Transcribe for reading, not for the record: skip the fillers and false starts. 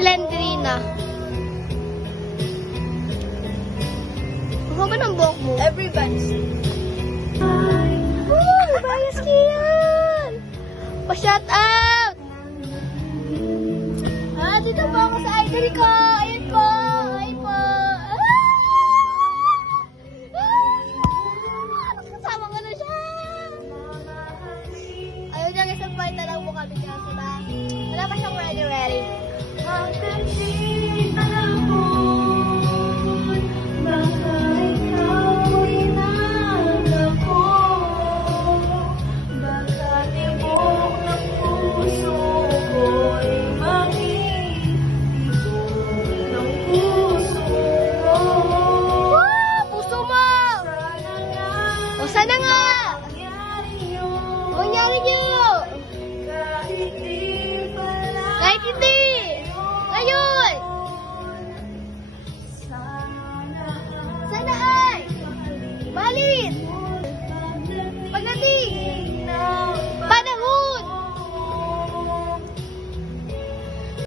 Lendrina. Ano ba ng buhok mo? Everybody. Bias yan! Pa-shout out! Dito po ako sa idol ko! Ayun po! Ayun po! Kasama ko na siya! Ayun lang, isang fight na lang po kami kasi ba? Wala pa siyang ready.